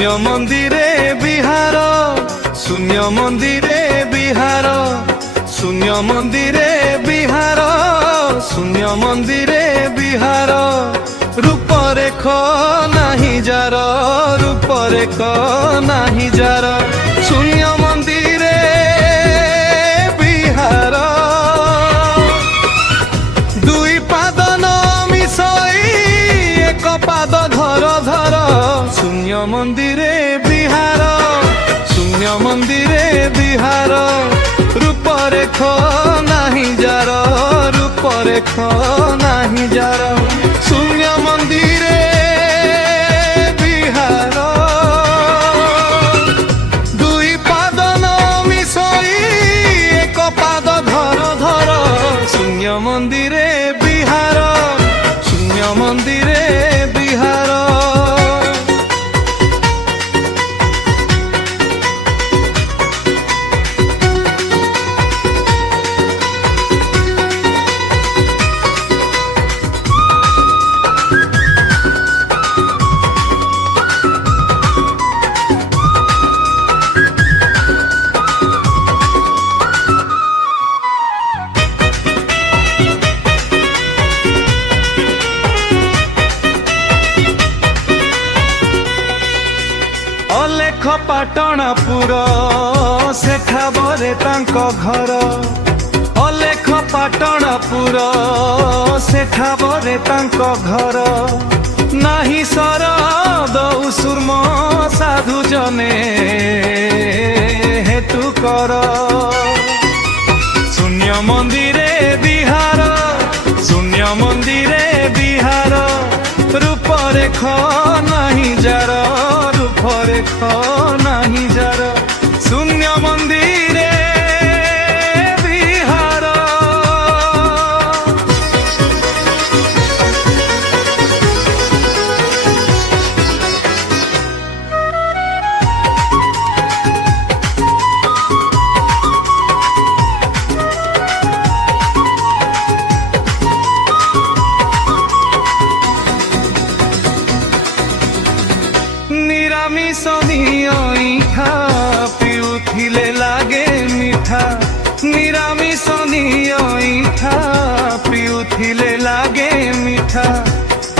শূন্য মন্দিরে বিহার, শূন্য মন্দিরে বিহার, শূন্য মন্দিরে বিহার, শূন্য মন্দিরে বিহার। রূপরেখ নাহি যার, রূপরেখ নাহি যার, শূন্য মন্দিরে বিহার। দুই পাদ নমিশই এক পাদ ধর ধর, শূন্য মন্দিরে বিহার, শূন্য মন্দিরে বিহার। রূপরেখ নাহি যার, রূপরেখ নাহি যার, শূন্য মন্দিরে বিহার। দুই পাদ নমিশই এক পাদ ধর ধর, শূন্য মন্দিরে বিহার, শূন্য মন্দিরে বিহার। ଅଲେଖ ପାଟଣାପୁର ସେଠାବରେ ତାଙ୍କ ଘର, ଅଲେଖ ପାଟଣାପୁର ସେଠାବରେ ତାଙ୍କ ଘର। ନାହିଁ ଶରଦ ସୁର୍ମ ସାଧୁ ଜନେ ହେତୁ କର, ଶୂନ୍ୟ ମନ୍ଦିରେ ବିହାର, ଶୂନ୍ୟ ମନ୍ଦିରେ ବିହାର। ରୂପରେଖ ନାହିଁ ଯାର, রূপরেখ নাহি যার, শূন্য মন্দিরে বিহার। নিরামিষ নিয়ইঠা পিউথিলে লাগে মিঠা, নিরামিষ নিয়ইঠা পিউথিলে লাগে মিঠা।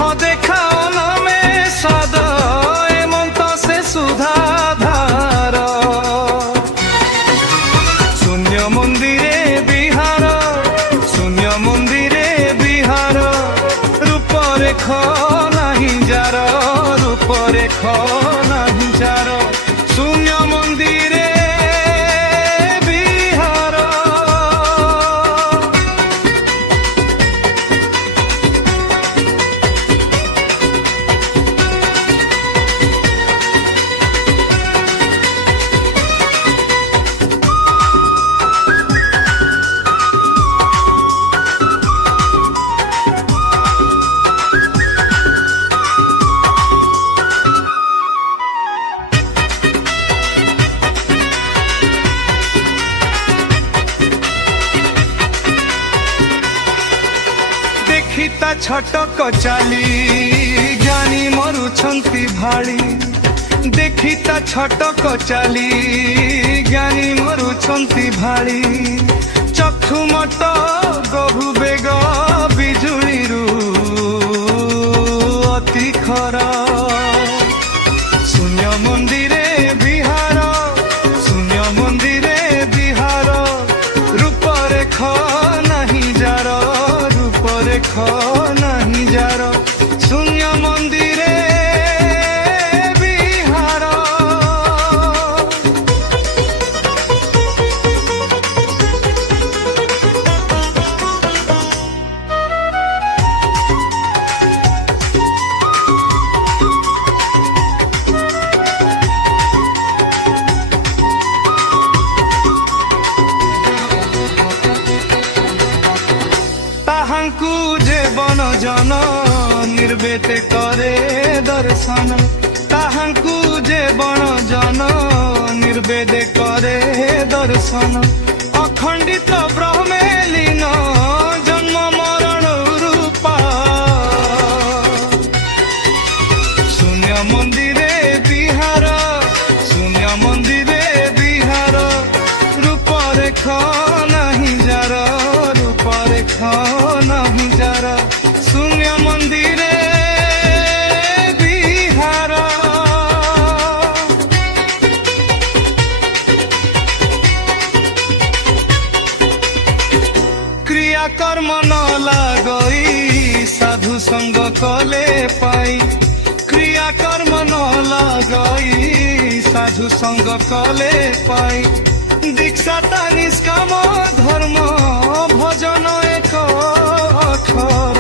অদেখা অনামে স্বাদ এমন্ত সে সুধাধার, শূন্য মন্দিরে বিহার, শূন্য মন্দিরে বিহার। রূপরেখ নাহি যার, রূপরেখ নাহি যার, শূন্য মন্দিরে বিহার। ଦେଖିତା ଛଟକ ଚାଲି ଜ୍ଞାନୀ ମରୁଛନ୍ତି ଭାଳି, ଦେଖିତା ଛଟକ ଚାଲି ଜ୍ଞାନୀ ମରୁଛନ୍ତି ଭାଳି। ଚକ୍ଷୁମଟ ଗଭୁ ବେଗ ବିଜୁଳିରୁ ଅତି ଖର, ଶୂନ୍ୟ ମନ୍ଦିରେ ବିହାର, ଶୂନ୍ୟ ମନ୍ଦିରେ ବିହାର। ରୂପରେଖ ନାହିଁ ଯାର, রূপরেখ নাহি যার, শূন্য মন্দিরে বিহার। তাহাঙ্কু যে বন জন নির্বেতে করে দর্শন, তাহাঙ্কু যে বন জন নির্বেদে করে দর্শন। অখণ্ডিত ব্রহ্মে লীন জন্ম মরণ রূপা, শূন্য মন্দিরে বিহার। পাই ক্রিয়া কর্ম ন লাগাই সাধু সঙ্গ কলে পাই দীক্ষাতা নিষ্কাম ধর্ম ভজন এক অক্ষর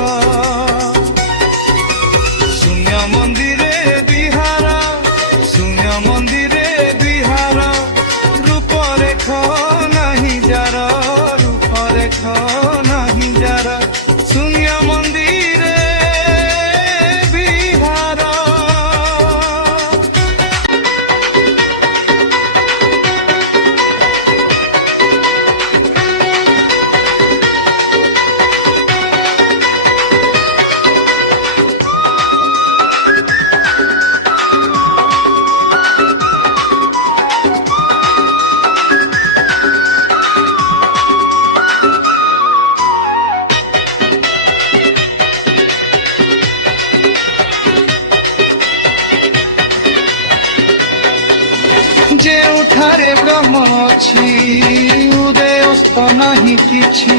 শূন্য মন্দিরে বিহার শূন্য মন্দিরে বিহার রূপরেখ নাহি যার রূপরেখ নাহি যার শূন্য মন্দিরে বিহার ଯେଉଁଠାରେ ବ୍ରହ୍ମ ଅଛି ଉଦୟସ୍ତ ନାହିଁ କିଛି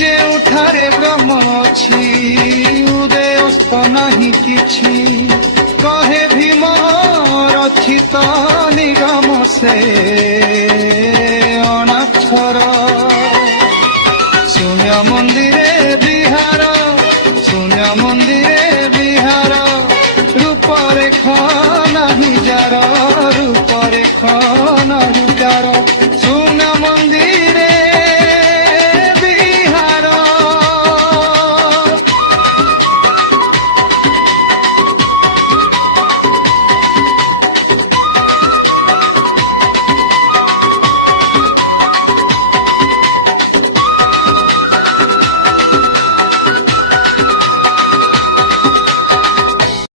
ଯେଉଁଠାରେ ବ୍ରହ୍ମ ଅଛି ଉଦୟସ୍ତ ନାହିଁ କିଛି କହେ ଭୀମ ରଚିତ ନିଗମ ସେ ଅନାକ୍ଷର ଶୂନ୍ୟ ମନ୍ଦିରେ ବିହାର ଶୂନ୍ୟ ମନ୍ଦିରେ ବିହାର ରୂପରେଖ ନାହିଁ ଯାର রূপরেখ নাহি যার শূন্য মন্দির